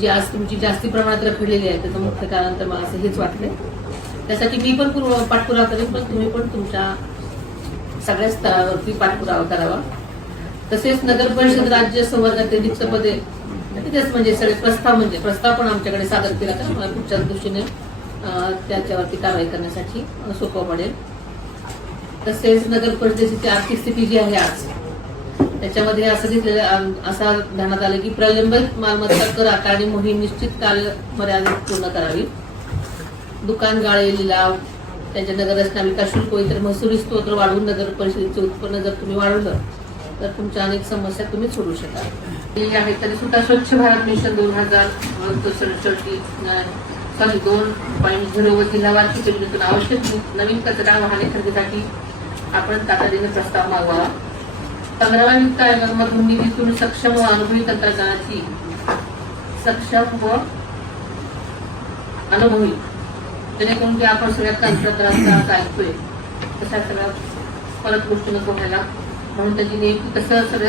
जी आज तुमची जास्ती प्रमाणात रखडलेली आहे त्याचं मुख्य कारण तर मला असं हेच वाटतंय. त्यासाठी मी पण पाठपुरावा करेन, पण तुम्ही पण तुमच्या सगळ्या स्तरावरती पाठपुरावा करावा. तसेच नगर परिषद राज्य संवर्गात रिक्त पदे तिथेच म्हणजे सगळे प्रस्ताव पण आमच्याकडे सादर केला तर मला पुढच्या दृष्टीने त्याच्यावरती कारवाई करण्यासाठी सोपं पडेल. तसेच नगर परिषदेची आर्थिक स्थिती जी आहे आज त्याच्यामध्ये असं दिसलेलं असा ध्यानात आलं की प्रलंबित मालमत्ता कर आकारणी मोहीम निश्चित कालमर्यादेत पूर्ण करावी. दुकान गाळे लिलाव त्यांच्या नगर रचना विकास शुल्क इतर महसुली स्तोत्र वाढवून नगर परिषदेचे उत्पन्न जर तुम्ही वाढवलं तर तुमच्या अनेक समस्या तुम्ही सोडू शकाल. आहे तरी सुद्धा स्वच्छ भारत मिशन 2.0 व जिल्हा वार्षिक योजनेतून आवश्यक नवीन कचरा वाहने खरेदीसाठी आपण तातडीने प्रस्ताव मागवावा. 15व्या वित्त आयोगामधून निधीतून सक्षम व अनुभवी तंत्रज्ञानाची जेणेकरून की आपण सगळ्या तंत्रज्ञानाचा ऐकतोय तशा सगळ्या परत गोष्टी नको व्हायला म्हणून त्याची नेमकी कसं सगळं